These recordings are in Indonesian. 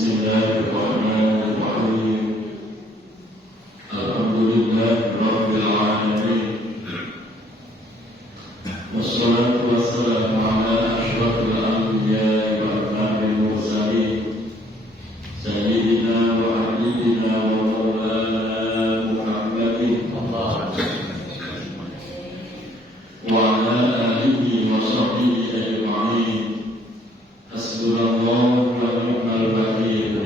Bismillahirrahmanirrahim. Alhamdulillahirabbil alamin. Wassalatu wassalamu ala asyrafil anbiya'i wa imamil mursalin sayyidina wa habibina wa maulana Muhammadin wa ala alihi wa sahbihi ajma'in. Hasbunallahu wa ni'mal wakeel,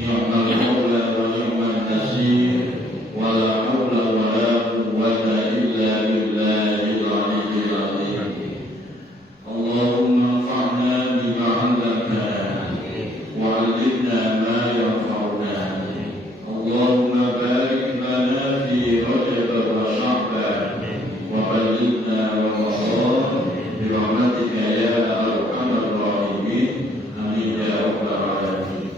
ni'mal maula wa ni'man nasir, wa la haula wa la quwwata illa billahil aliyyil azim. Allahumma anfa'na bima 'allamtana wa 'allimna ma yanfa'una. Allahumma barik lana fi Rajab wa Sya'ban wa ballighna Ramadan bi rahmatika ya arhamar rahimin. Amin ya rabbal alamin.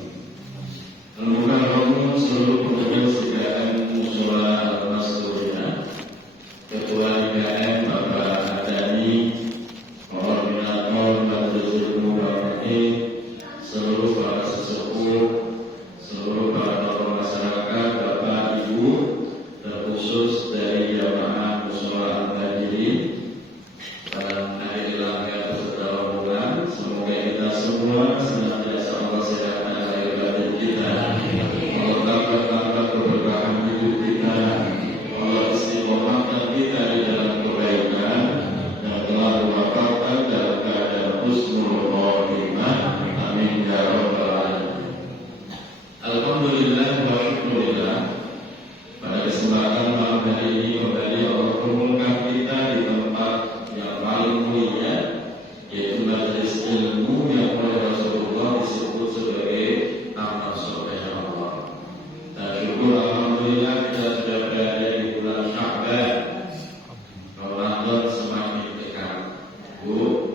Alhamdulillah seluruh pengurus IKM Mushola Al-Masturiyah, Ketua IKM Bapak Adani, Koordinator Majelis Ilmu Bapak, seluruh para sesepuh, seluruh para tokoh masyarakat, Bapak Ibu, terkhusus dari jamaah Mushola Al-Muhajirin, dan akhir langkah peserta rombongan. Semoga kita semua senantiasa Allah sehatkan lahir batin kita, Allah tambah keberkahan hidup kita, Allah istiqomahkan kita di dalam kebaikan, dan telah wafatkan dalam keadaan husnul khotimah. Amin ya rabbal alamin. Alhamdulillah wa syukurillah, pada kesempatan malam hari ini kembali Allah kumpulkan kita di tempat yang paling mulia, yaitu majelis ilmu yang oleh Rasulullah disebut sebagai taman surga Allah. Dan syukur alhamdulillah kita sudah berada di bulan Sya'ban, Ramadan semakin dekat. Bu,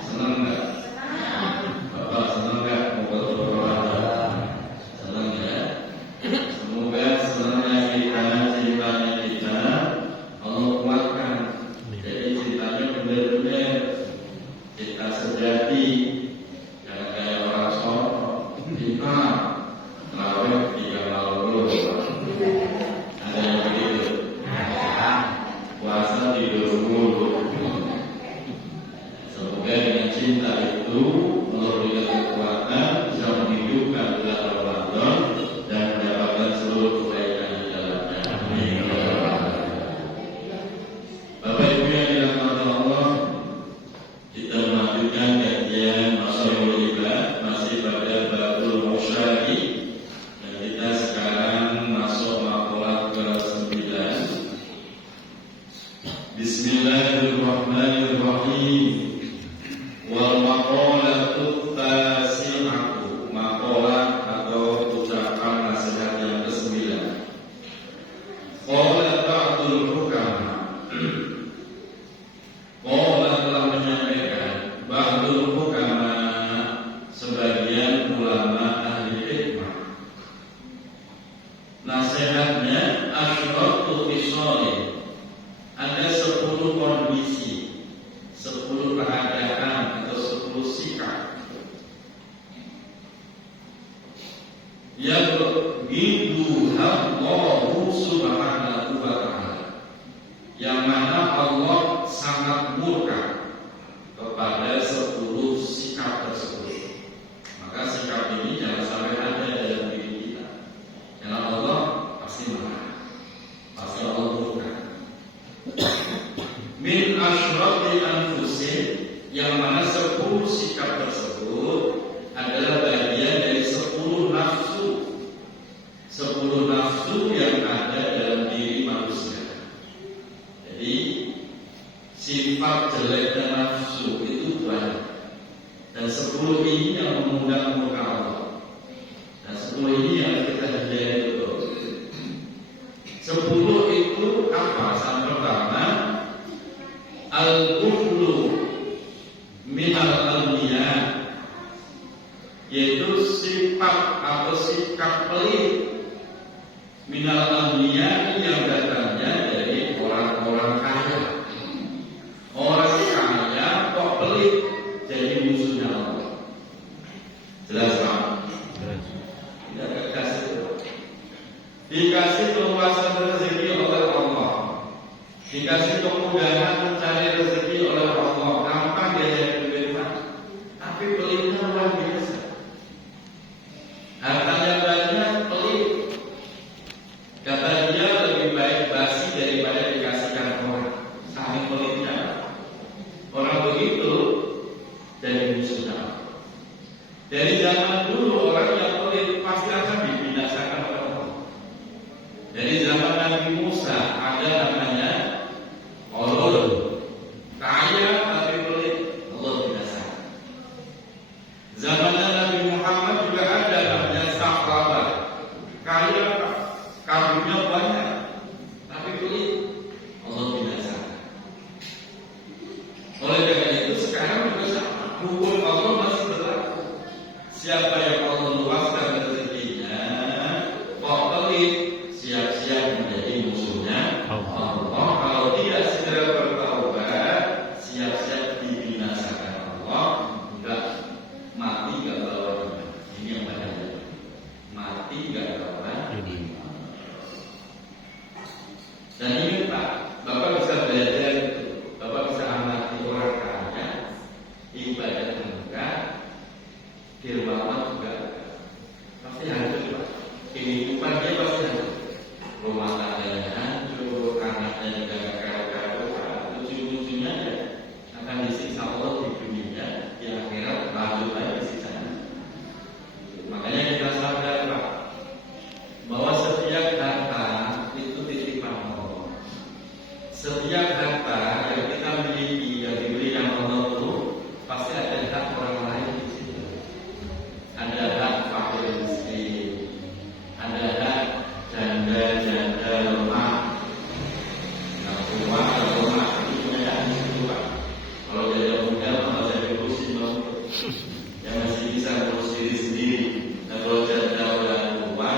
senang nggak? Bapak senang nggak mau ketemu Ramadan? Senang ya? Semoga senangnya kita, cintanya kita Allah kuatkan. Jadi cintanya benar-benar cinta sejati, jangan kayak orang Solo, cinta terawih 3 malam dulu. Ada yang begitu? Puasa tidur mulu. Semoga dengan cinta itu Allah berikan kekuatan bisa menghidupkan bulan Ramadan dan mendapatkan seluruh kebaikan di dalamnya. Amin. Bapak Ibu yang dirahmati Allah, kita melanjutkan kajian Masyaallah Ibad masih pada Babul Musyari, dan kita sekarang masuk maqalah ke-9. Bismillahirrahmanirrahim. Wal maqalatu tasi'atu, maqalah atau ucapan nasihat yang ke-9. Qala ba'dul hukama, qala telah menyampaikan ba'dul hukama, sebagian ulama ahli hikmah, nasihatnya asyratu fisali, ada 10 kondisi, 10 keadaan atau 10 sikap yang Allahu subhanahu wa ta'ala, yang mana Allah sangat murka kepada 10 sikap tersebut. Maka sikap ini jangan sampai ada dalam diri kita, karena Allah pasti marah, pasti Allah murka. Min asyrati anfusin, yang mana 10 sikap tersebut adalah bagian dari 10 nafsu, 10 nafsu yang ada dalam diri manusia. Jadi sifat jeleknya nafsu itu banyak, dan 10 ini yang mengundang murka Allah, dan 10 ini yang kita hindari betul. 10 itu apa? Yang pertama, al-bukhlu minal anbiya, yaitu sifat atau sikap pelit minal anbiya yang datangnya dari orang-orang kaya. Orang kaya kok pelit, jadi musuhnya Allah. Jelas Pak? Tidak kekasih. Dikasih keluasan rezeki oleh Allah, dikasih kemudahan mencari rezeki oleh Allah, gampang dia jadi penerima. Tapi pelitnya luar biasa. Hartanya banyak, pelit. Kata dia lebih baik basi daripada dikasihkan orang. Saking pelitnya. Orang begitu jadi musuh. Dari zaman dulu orang yang pelit pasti akan dibinasakan oleh Allah. Dari zaman Nabi Musa ada namanya Qarun, kaya tapi pelit, Allah binasakan. Zamannya Nabi Muhammad juga ada namanya Sakrabah, kaya karbonnya banyak tapi pelit, Allah binasakan. Oleh karena itu sekarang juga sama, hukum Allah masih berlaku. Siapa yang Allah luaskan rezekinya, kok pelit, siap-siap menjadi musuhnya Allah. Kalau tidak segera bertaubat, siap-siap dibinasakan Allah. Enggak mati, enggak bawa iman. Ini yang bahaya. Mati enggak bawa iman. Dan ini Pak, Bapak bisa belajar itu. Bapak bisa amati orang kaya, ibadah enggak, dermawan juga pasti hancur Pak. Kehidupan dia pasti hancur. Rumah tangganya hancur, anaknya juga kaya-kaya, lucu-lucunya akan disiksa Allah di dunia, di akhirat lanjut lagi siksanya. Makanya kita sadar Pak, bahwa setiap harta itu titipan Allah. Setiap harta yang kita miliki, yang diberikan Allah itu pasti ada hak orang lain di situ. Ada hak fakir miskin, ada hak janda lemah, yang tua atau lemah itu punya hak di situ Pak. Kalau janda muda malah saya urusin dong, yang masih bisa urus diri sendiri. Dan kalau janda udah tua,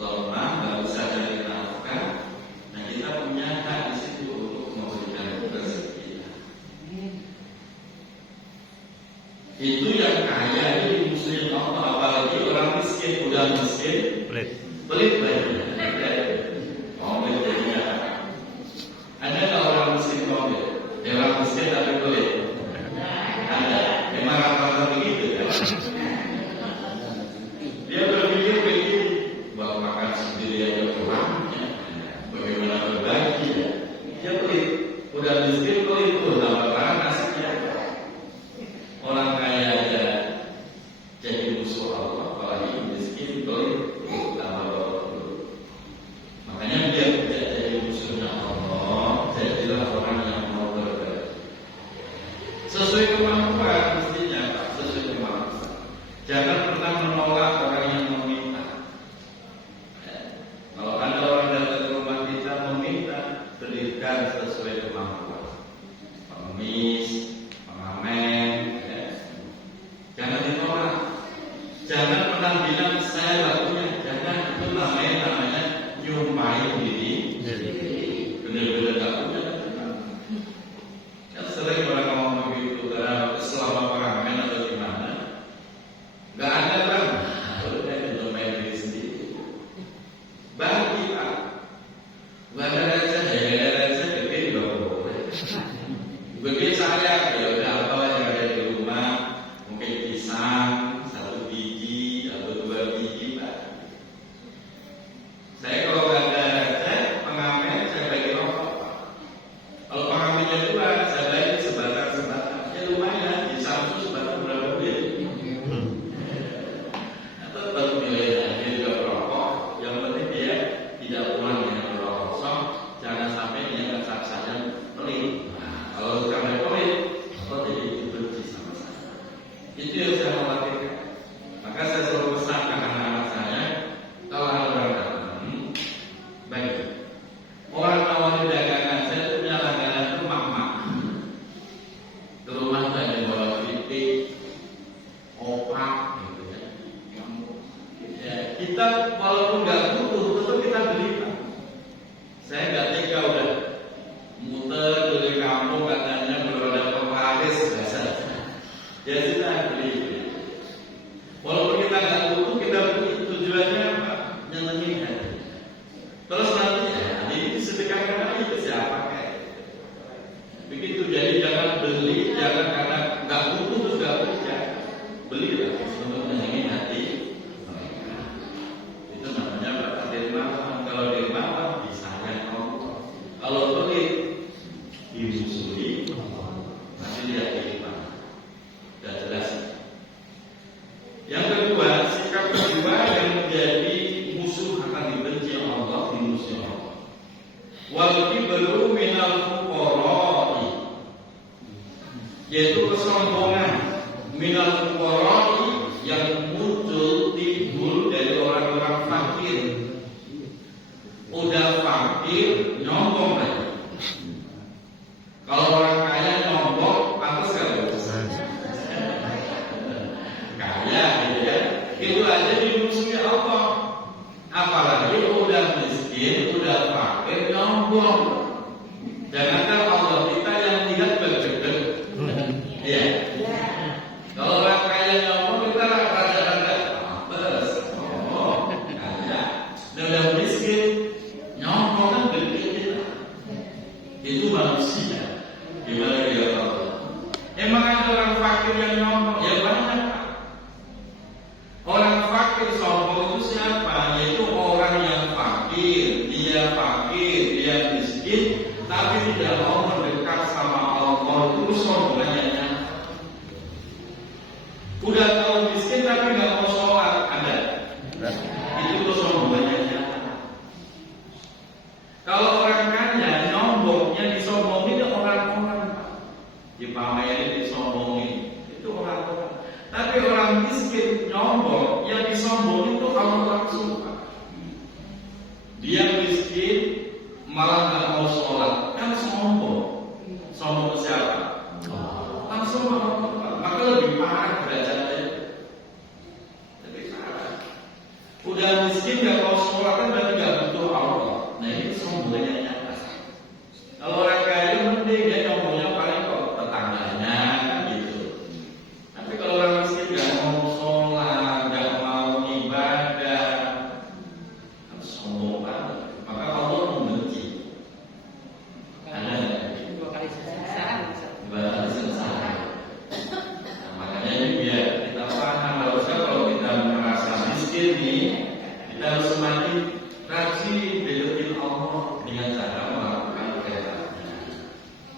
lemah, nggak bisa cari nafkah, nah kita punya hak di situ untuk memberikan rezeki. Itu yang kaya ini muslim Allah, apalagi orang miskin, udah miskin, pelit banyak. Komit jadinya. Ada nggak orang miskin komit? Orang miskin tapi pelit? Ada. Memang rata-rata begitu kan? Dia berpikir begini, bahwa makan sendiri aja kurangnya, bagaimana berbagi ya? Dia pelit. Udah miskin pelit tuh, tambah parah nasibnya. Orang kaya aja jadi musuh Allah, apalagi miskin pelit, tambah bawah dulu. Makanya biar tidak jadi musuhnya Allah, jadilah orang yang mau berbagi sesuai kemampuan mestinya Pak, sesuai kemampuan. Jangan pernah menolak orang yang meminta. Kalau ada orang datang ke rumah kita meminta, berikan sesuai kemampuan. Pengemis, pengamen, jangan ditolak. Jangan pernah bilang saya lakunya. Jangan, itu namanya nyumpahi diri. Benar-benar tak punya. Kan sering orang ngomong begitu karena selama pengamen atau gimana, nggak ada Bang. Udah nyumpahi diri sendiri. Bagi Pak, nggak ada receh, gede juga boleh. Bagi saya ya udah apa yang ada di rumah, mungkin pisang 1 biji atau 2 biji Pak. Saya kalau nggak ada receh, pengamen saya bagi rokok Pak. Kalau pengamennya 2, saya bagi sebatang. Ya lumayan, di Samsu sebatang berapa duit? Atau baru nilainya dia juga rokok. Yang penting dia tidak pulang dengan rokok kosong. Jangan sampai dia nggak saja pelit. Kalau sampai pelit, kok jadi benci sama saya. Itu yang saya khawatirkan. Maka saya selalu pesankan anak-anak saya, kalau ada orang datang, baik. Orang awalnya dagangan saya itu punya langganan itu mak-mak. Ke rumah saya bawa keripik, opak, gitu ya. Ya, kita walaupun nggak butuh, tetap kita beli Pak. Saya nggak tega udah muter dari kampung katanya belum ada penglaris biasa. Ya sudah beli. Walaupun kita nggak butuh, miskin tapi tidak mau mendekat sama Allah, itu sombongnya nyata. Udah tahu miskin tapi nggak mau sholat, ada? Itu sombongnya nyata. Kalau orang kaya nyombong, yang disombongin orang-orang, dipamerin, disombongin, itu orang-orang. Tapi orang miskin nyombong, yang disombongin itu Allah langsung. Dia miskin malah nggak mau sholat, kan sombong. Sombong ke siapa? Langsung Allah. Maka lebih parah derajatnya. Lebih parah. Udah miskin nggak mau sholat kan berarti nggak butuh Allah. Nah ini sombongnya nyata. Kalau orang kaya mending dia nyombongnya paling kok tetangganya kan gitu. Tapi kalau orang miskin nggak mau sholat, nggak mau ibadah, kan sombong banget. Maka Allah membenci. Ada dua kali sengsara. Nah, makanya ini biar kita paham, harusnya kalau kita merasa miskin nih, kita harus semakin rajin deketin Allah dengan cara melakukan kebaikan.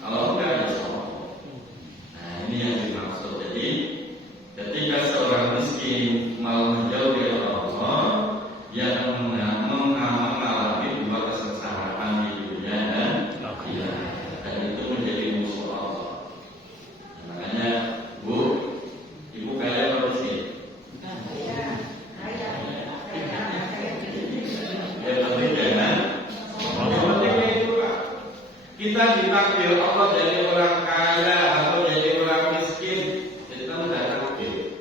Kalau enggak ya sombong. Nah ini yang dimaksud. Jadi ketika seorang miskin mau menjauh dari Allah, dia akan mengalami dua kesengsaraan di dunia dan akhirat, dan itu menjadi musuh Allah. Makanya Bu, Ibu kaya apa sih? Ya tapi jangan pentingnya itu Pak. Kita ditakdir Allah jadi orang kaya atau jadi orang miskin, kita udah takdir.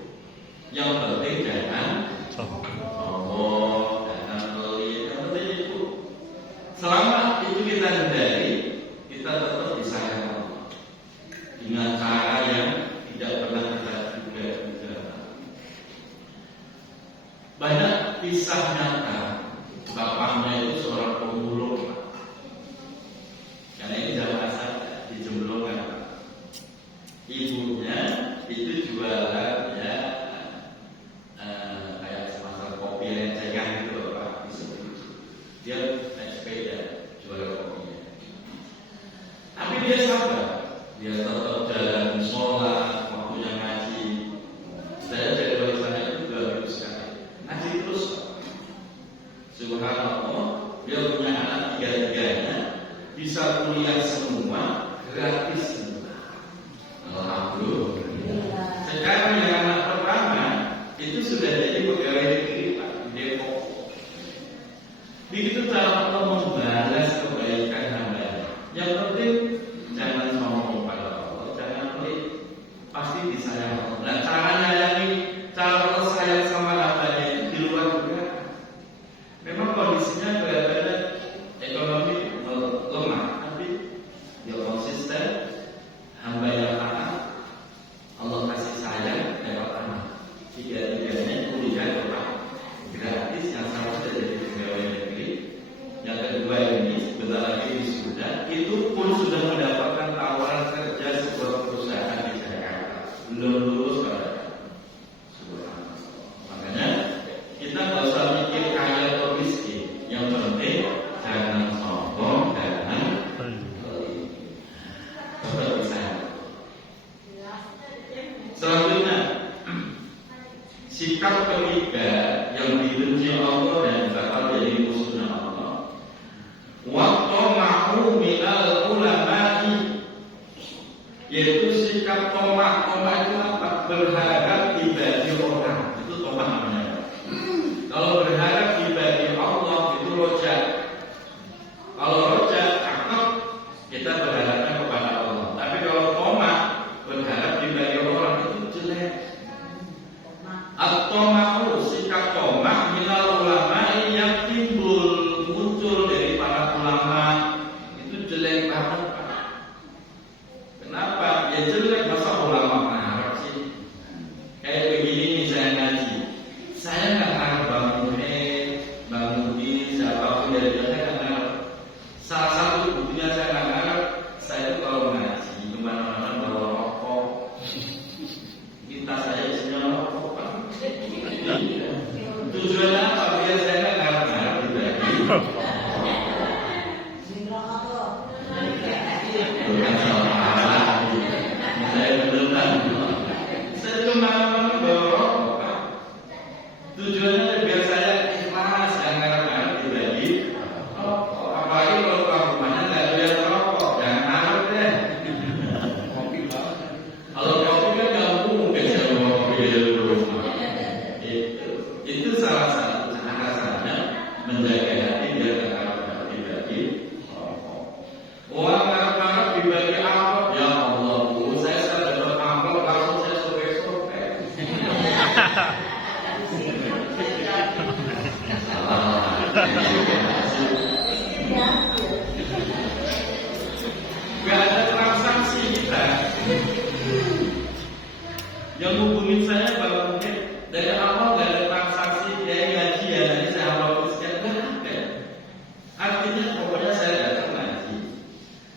Yang penting jangan sombong, jangan pelit. Yang penting itu selama itu kita hindari, kita tetap disayang Allah dengan cara yang tidak pernah kita duga-duga. Banyak kisah nyata. Bapaknya itu seorang pemulung, Pak. Karena ini zaman saja di Jemblongan, Pak. Ibunya itu jualan ya kayak semacam kopi rencengan gitu loh, Pak. Dia naik sepeda jualan kopinya. Tapi dia sabar, dia tetap jalan sholat, waktunya ngaji. Saya dari sana itu 2 minggu sekali ngaji terus. Subhanallah, dia punya anak 3-3-nya, bisa kuliah semua, gratis semua. Alhamdulillah. Sekarang yang anak pertama itu sudah jadi pegawai negeri Pak di Depok. Begitu cara Allah membalas kebaikan hamba. Yang penting jangan sombong pada Allah, jangan pelit, pasti disayang Allah. Nah caranya yang ini, cara Allah sayang sama hambanya itu di luar juga. Memang kondisinya kelihatannya ekonomi lemah, tapi dia konsisten, hamba yang taat, Allah kasih sayang lewat anak. 3-3-nya kuliah tetap gratis, yang satu jadi pegawai negeri, yang kedua ini sebentar lagi wisuda, itu pun sudah mendapatkan tawaran kerja sebuah perusahaan di Jakarta, belum lulus pada. Makanya kita nggak usah mikir kaya atau miskin, yang penting jangan sombong, jangan pelit. Tetap bisa. Selanjutnya, sikap ketiga yang dibenci Allah dan bakal jadi musuhnya Allah. Waktu ma'u minal ulama'i, yaitu sikap tomak. Tomak itu apa? Berharap dibagi orang. Itu tomak namanya. Kalau berharap dibagi Allah itu roja. Kalau roja cakep, kita berharapnya kepada Allah. Tapi kalau tomak, berharap dibagi orang itu jelek. At-toma'u, sikap tomak minal ulama'i yang muncul dari para ulama, itu jelek banget Pak. Kenapa? Ya jelek, masa ulama ngarep sih. Kayak begini nih saya ngaji, saya nggak ngarep bangun ini siapapun dari dia, saya nggak ngarep. Salah satu buktinya saya nggak ngarep, saya itu kalau ngaji kemana-mana bawa rokok, kita saya isinya rokok Pak. Tujuannya apa? Biar saya nggak ngarep-ngarep dibagi. Itu salah satu cara menjaga hati biar tidak pribadi. Orang Arab pribadi amplop, ya Allah, Bu, saya dapat amplop langsung saya sobek-sobek. Gak ada transaksi kita. Yang hubungin saya bahwa mungkin dari awal gak ada transaksi dia ngaji ya, nanti saya hafal sekian, gak ada. Artinya pokoknya saya datang ngaji.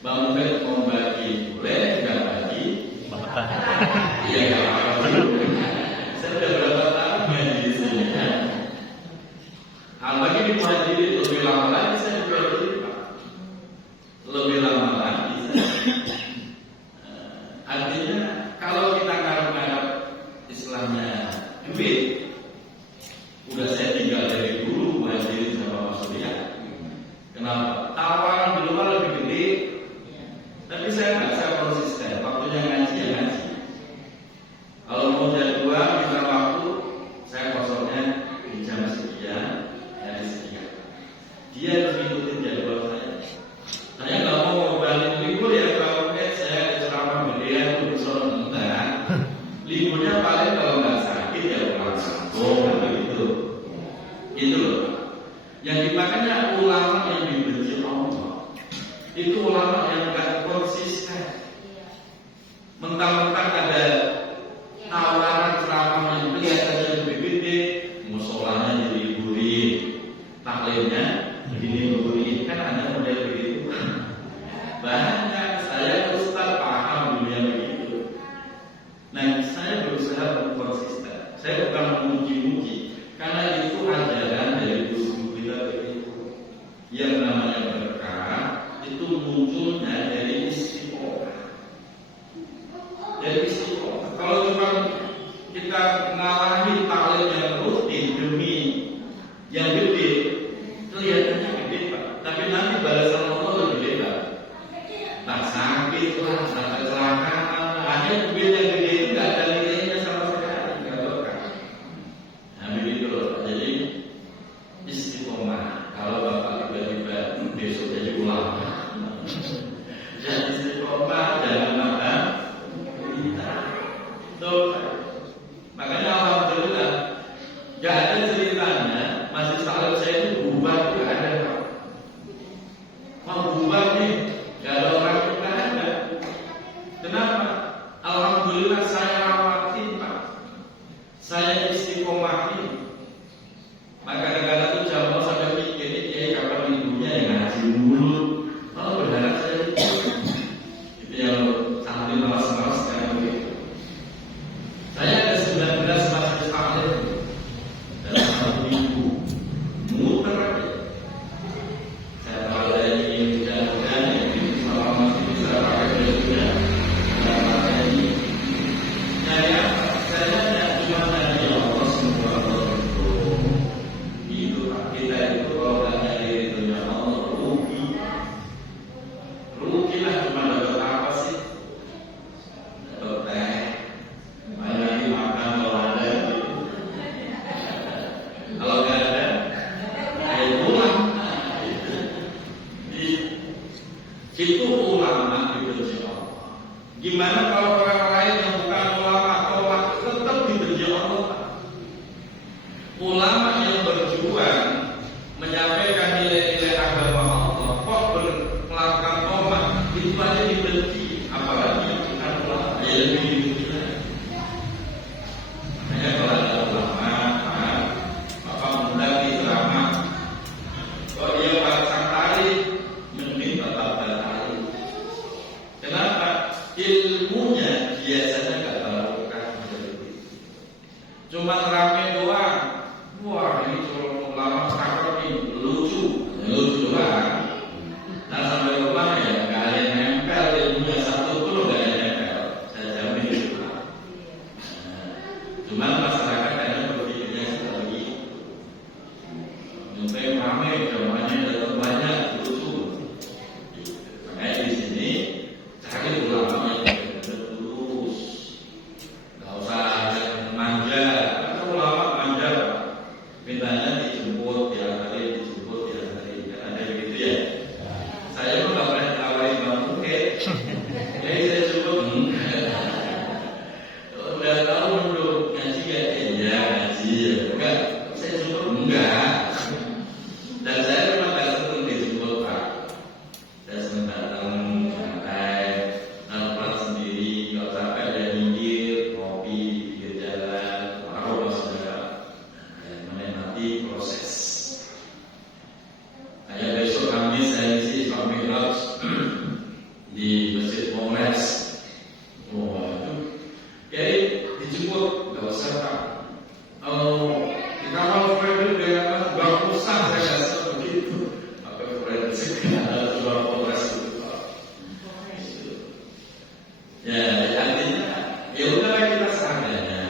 Bang Mufid mau bagi boleh, gak bagi? Iya gak apa-apa. Saya udah berapa tahun ngaji di sini ya. Apalagi di Muhajirin lebih lama lagi saya juga berlipat. Lebih lama lagi saya. Artinya kalau kita ngarep-ngarep Islamnya duit, udah saya tinggal dari dulu Muhajirin sama Mas Surya. Kenapa? Tawaran di luar lebih gede, tapi saya konsisten. Waktunya ngaji ya ngaji. Kalau mau jadwal minta waktu, saya kosongnya di jam sekian, hari sekian. Dia harus ngikutin jadwal saya. Saya nggak mau balik libur ya, kalau saya ceramah gedean untuk sore enggak. Liburnya paling kalau nggak sakit ya pulang kampung gitu. Gitu loh. Yang dimakanya ulama yang dibenci Allah itu ulama yang nggak konsisten. Mentang-mentang ada tawaran ceramah yang kelihatannya lebih gede, musolanya diliburin, taklirnya diliburin, kan ada model begitu. Banyak saya ustaz paham dunia begitu. Nah, saya berusaha untuk konsisten. Saya bukan memuji-muji, karena itu ajaran dari guru kita begitu. Yang namanya berkah itu munculnya dari istiqomah. Dari istiqomah. Kalau cuma kita ngalahin taklim yang rutin demi yang gede, kelihatannya gede Pak. Tapi nanti balasan Allah lebih gede Pak. Tak sakit lah, tak kecelakaan, akhirnya duit yang gede itu nggak ada nilainya sama sekali, nggak berkah. Nah begitu loh. Jadi istiqomah. Kalau Bapak tiba-tiba besok jadi ulama, jadi istiqomah jangan makan kita. Tuh, makanya alhamdulillah nggak ada ceritanya masih salam saya itu bubar nggak ada. Mau bubar nih, nggak ada orang kita ada. Kenapa? Alhamdulillah saya rawatin Pak, saya istiqomahin. Maka kadang-kadang tuh jamaah sampai mikir ini kiai kapan liburnya yang ngaji dulu. Kalau berharap saya itu yang sambil malas-malas sekarang begitu. Saya ada 19 masjid taklim dalam 1 minggu, muter aja. Saya tahu ada yang ingin hujan-hujan, yang ingin selama masih bisa pakai bajunya, ada ini. Nyari apa? Saya cuma nyari Allah semua Allah itu. Itu kita itu kalau nggak nyari ridhonya Allah rugi. Rugi lah, cuma dapat apa sih? Dapat teh. Banyak makan kalau ada gitu. Kalau nggak ada, ayo pulang. Itu ulama dibenci Allah. Gimana kalau orang lain yang bukan ulama tolak, tetap dibenci Allah? Ulama yang berjuang menyampaikan nilai-nilai agama Allah kok melakukan tolak, itu aja dibenci. Apalagi bukan ulama, ya lebih dibenci. Makanya kalau ada ulama, Bapak undang di ceramah, kok dia pasang tali, mending tetap tali. Kenapa? Ilmunya biasanya nggak barokah seperti itu. Cuma rame doang. Wah ini kalau ulama cakep nih, lucu doang. Nah sampai rumah ya nggak ada yang nempel, ilmunya satu pun nggak ada yang nempel. Saya jamin itu. Cuman masyarakat kadang berpikirnya seperti itu. Sampai ramai, jamaahnya datang banyak, lucu. Makanya di sini cari ulama yang tulus, nggak usah yang manja. Karena ulama manja, Enggak. Dan saya memang gak senang dijemput Pak. Saya senang datang santai, nonton sendiri, kalau capek dan minggir, kopi di pinggir jalan, aku sudah menikmati proses. Kayak besok Kamis saya isi Islam Mi'raj di Masjid Polres. Waduh, jadi dijemput, gak usah Pak. Kita mau friend dengan Bang Musa, saya rasa begitu. Pakai forensik ada dua Polres itu Pak. Ya, artinya ya udahlah kita seadanya.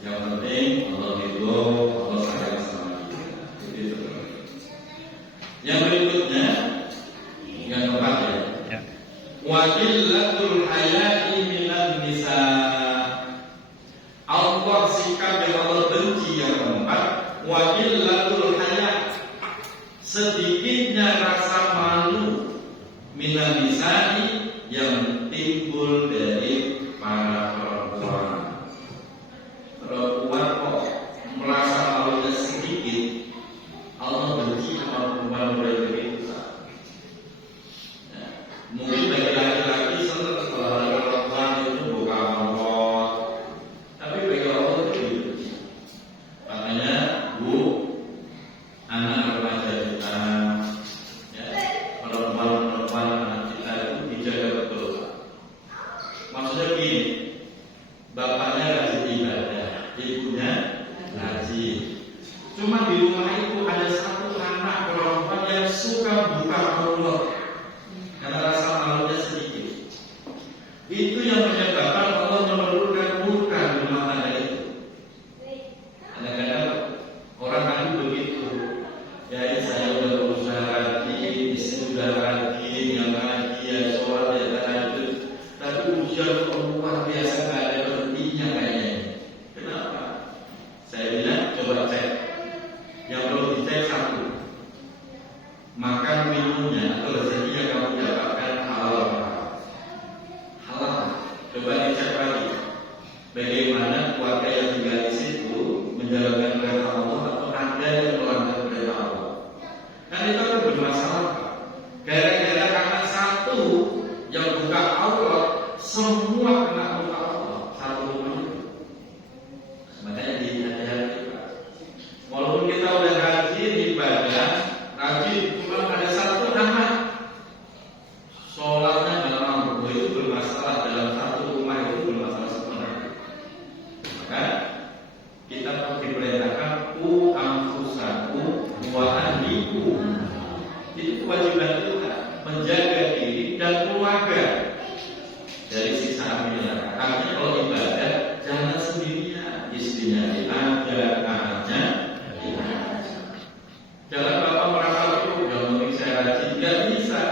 Yang penting Allah ridho, Allah sayang sama kita. Gitu. Yang berikutnya, yang keempat ya. Waqillatul haya'i minan nisa. Allah sikap yang Allah benci yang keempat, waqillatul haya, sedikitnya rasa malu minan nisa'i yang timbul dari para perempuan. Perempuan kok merasa malunya sedikit, Allah benci sama perempuan begitu. Mungkin bagi laki-laki senang kalau ada perempuan itu buka aurat, tapi bagi Allah itu benci. Makanya Bu, anak remaja kita, ya, perempuan anak kita itu dijaga betul. Maksudnya gini, bapaknya rajin ibadah, ibunya rajin. Cuma di rumah itu ada satu anak perempuan yang suka buka aurat karena rasa malunya sedikit. Itu yang menyebabkan Allah menurunkan murka di rumah tangga itu. Kadang-kadang orang kan begitu. Ya saya udah berusaha rajin, istri udah rajin, yang ngaji, ya sholat, ya tahajud, tapi ujian luar biasa gak ada berhentinya kayaknya. Kenapa? Saya bilang coba cek. Yang perlu dicek satu, makan minumnya atau rezekinya kamu dapatkan halal. Halal. Coba dicek lagi. Bagaimana keluarga yang tinggal di situ menjalankan perintah Allah atau ada yang melanggar perintah Allah? Kan itu kan bermasalah. Gara-gara karena satu yang buka aurat, semua kena buka aurat satu rumah itu. Makanya dihati-hati Pak. Walaupun kita udah rajin ibadah, rajin, cuma ada satu anak sholatnya dalam mampu itu bermasalah, dalam satu rumah itu bermasalah sebenarnya. Maka kita diperintahkan ku anfusaku wa ahliku. Itu kewajiban kita menjaga diri dan keluarga dari siksa api neraka. Artinya kalau ibadah jangan sendirian, istrinya diajak, anaknya diajak. Jangan bapak merasa itu yang penting saya rajin, tidak bisa.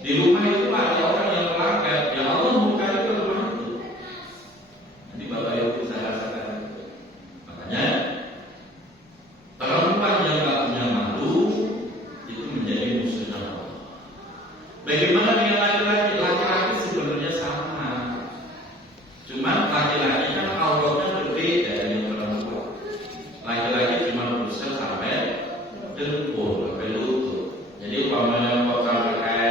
Di rumah itu ada orang yang melanggar, ya Allah buka itu rumah itu. Nanti bapak ibu bisa rasakan itu. Makanya perempuan yang tak punya malu itu menjadi musuhnya Allah. Bagaimana dengan laki-laki? Laki-laki sebenarnya sama. Cuma laki-laki kan auratnya berbeda dengan perempuan. Laki-laki cuma berusaha sampai dengkul, sampai lutut. Jadi umpamanya kok pakai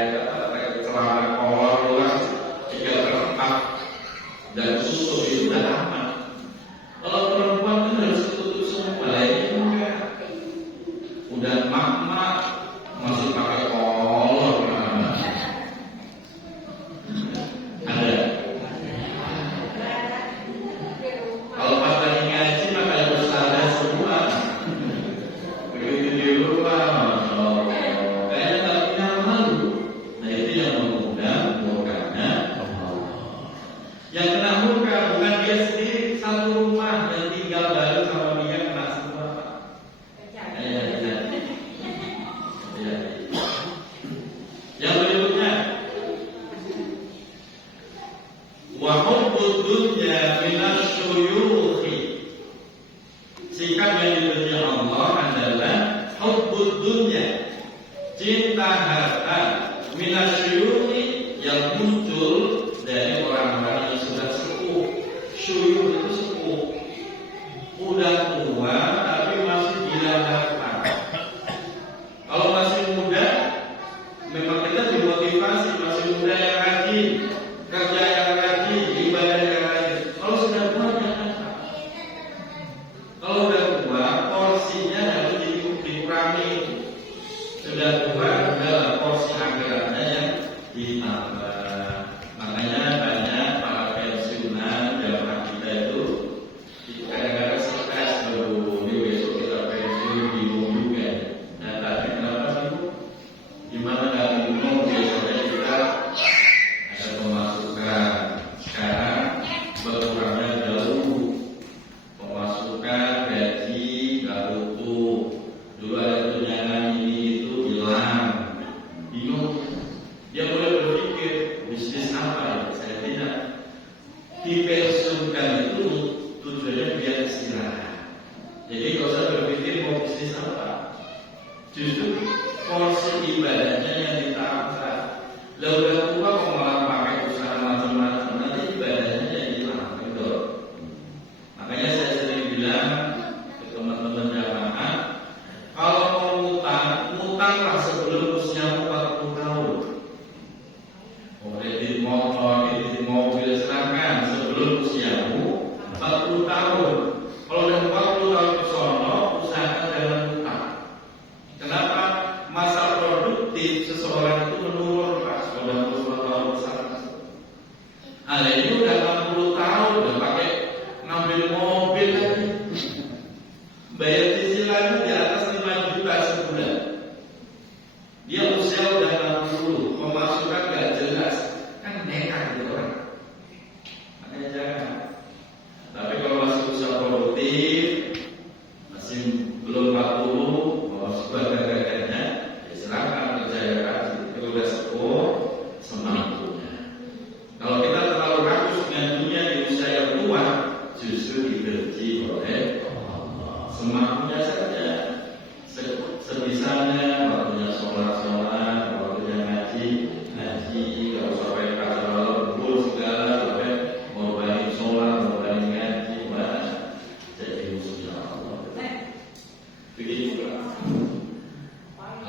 celana kolor luas 3/4 dan susuk itu udah aman. Kalau perempuan kan harus tutup semua, lainnya enggak. Udah mak-mak masih pakai kolor. Ada. Kalau pas lagi ngaji mah kayak ustazah semua. Begitu di rumah, Masya Allah, kayaknya tak punya malu. Nah itu yang mengundang murkanya Allah. Yang kena murka bukan dia sendiri, satu rumah yang tinggal bareng sama dia kena semua Pak. Yang berikutnya, wa hubbud dunya minasyuyukhi. Sikap yang dibenci Allah adalah hubbud dunya, cinta harta, minasyuyukhi, yang muncul dari orang-orang yang sudah sepuh. Syuyukh itu sepuh, udah tua tapi masih gila Dulu ada tunjangan ini itu hilang, bingung. Dia mulai berpikir bisnis apa ya? Saya tidak. Dipensiunkan itu tujuannya biar istirahat. Jadi kalau saya berpikir mau bisnis apa, justru porsi ibadahnya yang ditambah. Lalu udah tua kok malah pakai usaha macam-macam, nanti ibadahnya jadi hilang, gitu. Makanya saya sering bilang ke teman-teman jamaah, kalau mau ngutanglah sebelum usiamu 40 tahun. Kredit motor, kredit mobil, silakan sebelum usiamu 40 tahun. Kalau udah 40 tahun ke sono, usahakan jangan utang. Kenapa? Masa produktif seseorang itu menurun pas udah 40 tahun ke sana. Ada ini udah 60 tahun udah pakai ngambil mobil lagi. Bayar cicilannya di atas 5 juta sebulan. Dia usia udah 60, pemasukan gak jelas, kan nekat gitu orang. Makanya jangan. Tapi kalau masih usia produktif, masih belum 40, mau sebagainya, ya silakan kerja keras. Kalau udah sepuh, semampunya. Kalau kita terlalu rakus dengan dunia di usia yang tua, justru dibenci oleh Allah. Semampunya saja, sebisanya, waktunya sholat, waktunya ngaji, kalau sampai kacau berburu segala, sampai ngorbanin sholat, ngorbanin ngaji, jadi musuhnya Allah. Begitu Pak.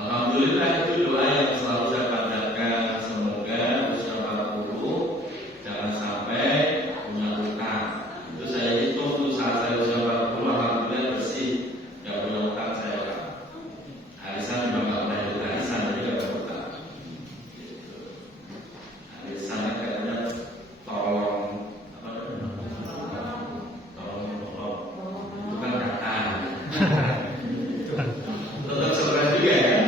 Alhamdulillah itu doa yang selalu saya panjatkan. Semoga usia 40 jangan sampai punya utang. Itu saya hitung tuh saat saya usia 40, alhamdulillah bersih, nggak punya utang saya Pak. Arisan juga nggak pernah ikut arisan, jadi nggak ada utang. Gitu. Arisannya katanya tolong itu kan kata. Tetap stres juga kan?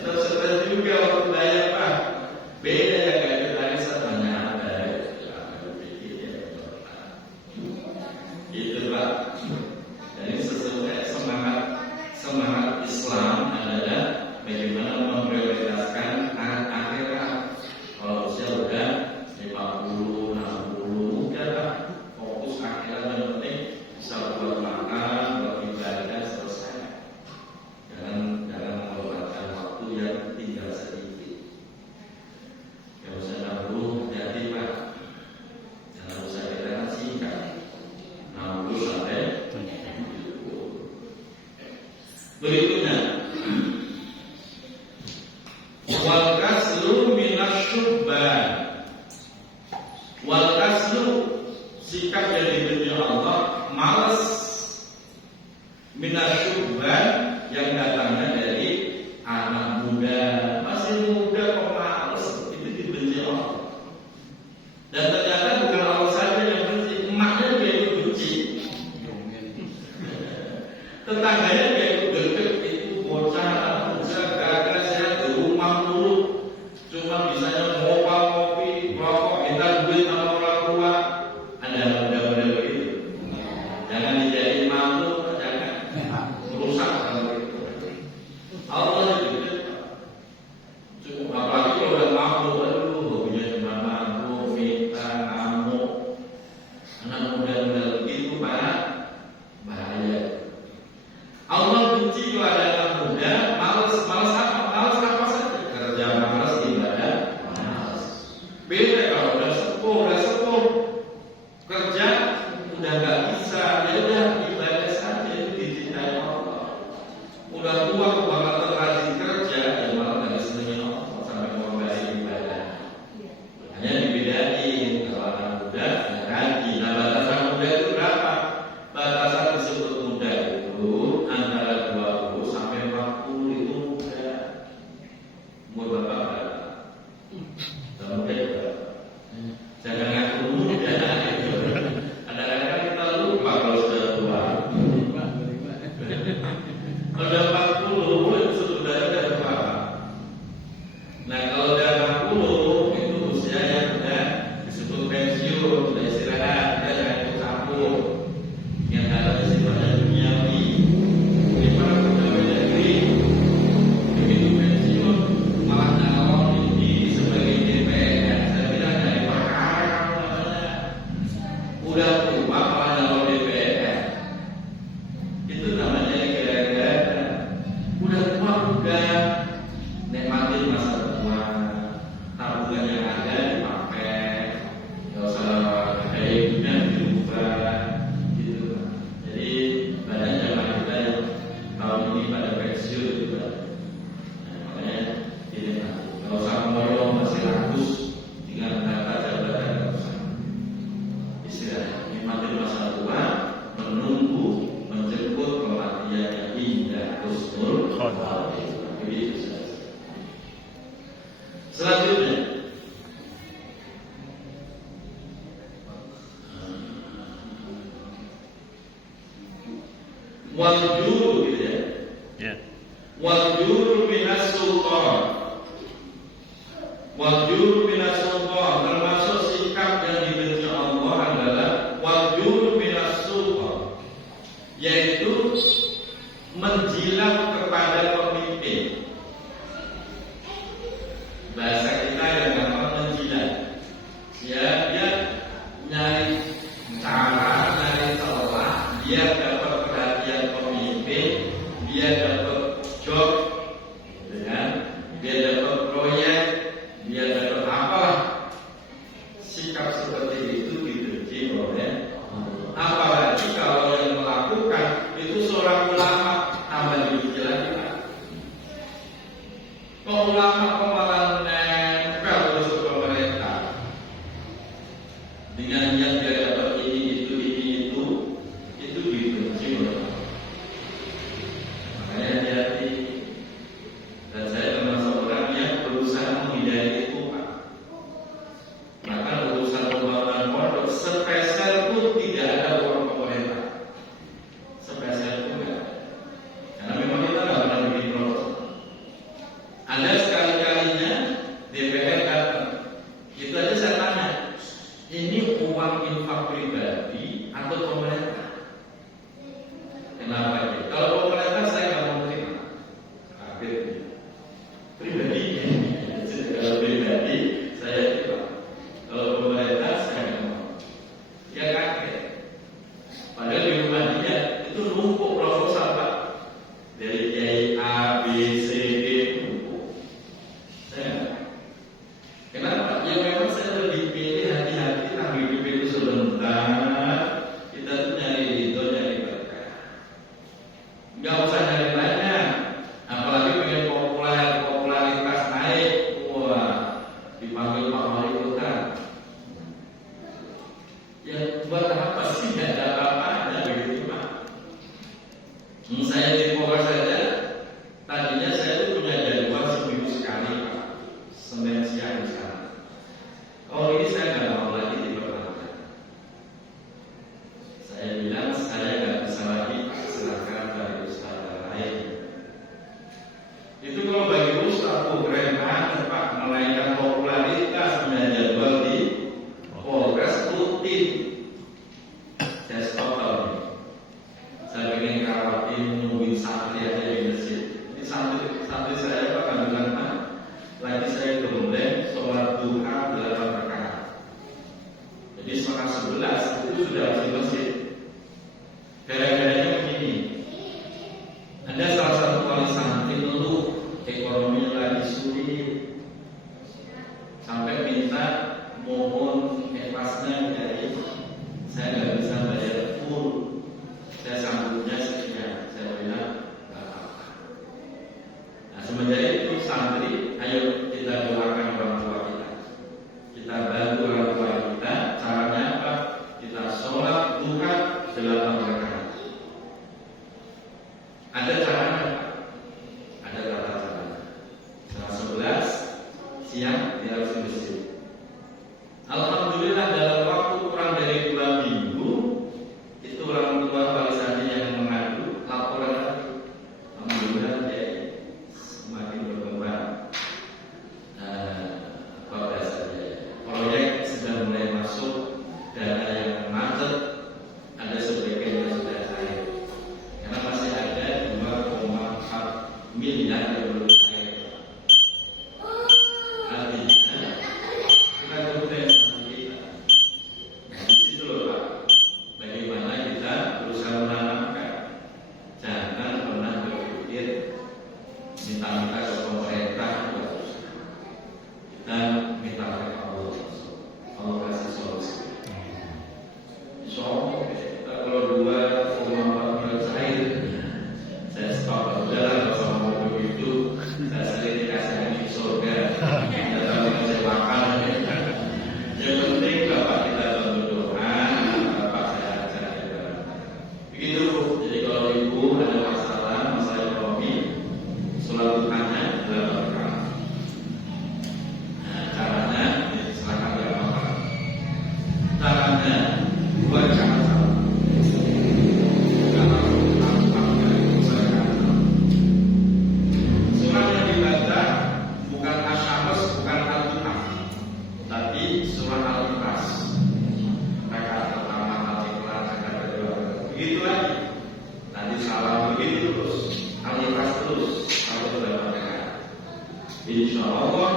Tetap stres juga waktu bayar Pak. Beda ya kayak kita arisan hanya ada gitu Pak. Jadi sesuai semangat Islam adalah bagaimana memprioritaskan akhirat. Kalau usia udah 50, 60, udah Pak, fokus akhirat yang penting bisa buat makan, buat ibadah, selesai. Jangan mengorbankan waktu yang tinggal sedikit. Yang usia 60 hati Pak, jangan usaha kita kan singkat, 60 sampai 70. Berikutnya, wal kaslu minasyubban. Wal kaslu, sikap yang dibenci Allah, malas, minasyubban, yang datangnya dari anak muda. Masih muda kok malas, itu dibenci Allah. Dan ternyata bukan Allah saja yang benci, emaknya juga ikut benci, tetangganya juga ikut deket. Itu bocah muda gagal, saya di rumah dulu cuma bisanya ngopi, rokok, minta duit sama orang tua. Ada muda-muda begitu. Jangan dijadiin mantu, jangan merusak kalau begitu. Allah juga cuma, apalagi kalau udah mabuk, aduh hobinya cuma mabuk, minta, ngamuk. Anak muda-muda begitu Pak, bahaya. Allah benci kalau ada anak muda malas apa saja, kerja malas, ibadah malas. Beda kalau udah sepuh kerja udah nggak bisa, ya udah ibadah saja, itu dicintai Allah. Udah tua kok bakal terrajin kerja, ya malah nggak disenangi Allah sampai ngorbanin ibadah. Hanya dibedain kalau anak muda ya rajin. Nah, batasan muda itu berapa? Batasan disebut muda itu antara 20 sampai 40 itu muda. Umur Bapak berapa? Muda berapa? Jangan ngaku muda. Kadang-kadang kita lupa kalau sudah tua. Kalau udah 40 itu sudah berapa? Nah kalau udah 60 itu usia yang udah disebut pensiun, sudah istirahat, kita jangan ikut campur. Yang ada sifatnya duniawi. Ini para muda, nikmatin masa tua, tabungan yang ada dipakai, nggak usah kayak hidupnya diubah, gitu. Jadi banyak jamaah kita yang tahun ini pada pensiun juga. Nah, makanya ini nggak usah ngomong masih ragus dengan kata jabatan, nggak usah. Istirahat, nikmatin masa tua, menunggu menjemput kematian yang indah, husnul khotimah. Begitu saja. Selanjutnya, waljuru, gitu ya. Waljuru minas sultan. Waljuru minas sultan, termasuk sikap yang dibenci Allah adalah waljuru minas sultan, yaitu menjilat kepada pemimpin. Bahasa kita yang gampang menjilat. Ya, dia nyari cara, nyari celah, dia dapat perhatian pemimpin, dia dapat job, dia dapat proyek, dia dapat apa? Sikap seperti itu dibenci oleh Allah. Apalagi kalau yang melakukan itu seorang ulama, tambah dibenci lagi. Ulama malah nempel terus ke pemerintah dengan niat dia dapat ini itu dibenci oleh Allah. Makanya hati-hati. Dan saya termasuk orang yang berusaha menghindari itu, Pak. Maka urusan pembangunan pondok spesial pun tidak ada uang pemerintah. Spesial pun tidak ada. Karena memang kita nggak pernah bikin proposal. Anda sekali-kalinya DPR datang, itu aja saya tanya, ini uang infak pribadi atau pemerintah? Kenapa ya? Kalau pemerintah saya nggak mau terima, kafir. Pribadinya, kalau pribadi saya terima. Kalau pemerintah saya nggak mau. Ya kafir. Padahal di rumah dia itu numpuk proposal, Pak, dari Kiai A, B, C, D. Kenapa? Ya memang saya lebih pilih hati-hati, tapi hidup itu sebentar. Kita tuh nyari ridho, nyari berkah. Gak usah nyari banyak. Apalagi pengen popularitas naik. Wah, dipanggil Pak Wali Kota. Ya buat apa sih? Gak ada apa-apanya begitu, Pak. Saya di Bogor saja. Tadinya saya tuh punya jadwal seminggu sekali, Pak. Senin siang di sana. Oh, ini saya nggak mau lagi diperlakukan. Saya bilang saya nggak bisa lagi, Pak, silakan dari ustaz lain. Itu kalau bagi ustaz, keren banget, Pak, menaikkan popularitas, punya jadwal di Polres rutin. Saya stop tahun ini. Saya pengen karawatin nungguin santri aja di masjid. Ini santri saya, Pak, kandungan Pak. Lagi saya gembleng sholat duha 8 rakaat. Jadi setengah 11 itu sudah harus di masjid. Gara-garanya begini, ada salah satu wali santri ngeluh ekonominya lagi sulit, sampai minta mohon ikhlasnya dari saya nggak bisa bayar full, saya sanggupnya sekian. Saya bilang nggak apa-apa. Nah, semenjak itu santri, ayo kita doakan orang tua kita. Kita bantu orang tua kita. Caranya apa? Kita sholat duha 8 rakaat. Ada caranya, ada tata caranya. Setengah 11 siang dia harus di masjid. Alhamdulillah dalam waktu kurang dari 2 minggu itu orang tua wali santri yang mengadu laporan lagi. Alhamdulillah dia semakin berkembang. Proyek sudah mulai masuk, dana yang macet ada sebagian yang sudah cair. Karena masih ada 2,4 miliar yang belum cair. Artinya kita kemudian kita. Nah, di situ loh, Pak, bagaimana kita berusaha menanamkan. Jangan pernah berpikir minta-minta ke pemerintah juga susah. Dan minta ke Allah, Allah kasih solusi. So, kalau 2,4 miliar saya stop. Udahlah, kalau mau begitu, saya sering dikasih di surga. Kita mengecewakan. Yang penting Bapak kita bantu doa, Bapak saya ajar. Begitu. Jadi kalau ibu ada masalah ekonomi, selalu tanya kepada Bapak. Nah, caranya silakan diamalkan. Caranya buat jangan salah. Surah yang dibaca bukan Asy-Syams, bukan Al-Qur'an, tapi surah Al-Ikhlas. Rakaat pertama Al-Ikhlas, rakaat kedua. Begitu lagi. Nanti salah begitu terus. Al-Ikhlas terus. Kalau sudah rakaat. Insya Allah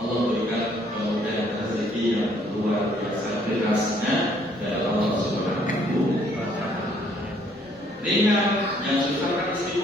Allah berikan kemudahan rezeki yang luar biasa derasnya dari Allah Subhanahu wa Ta'ala. Ringan, yang susah kan istimewa.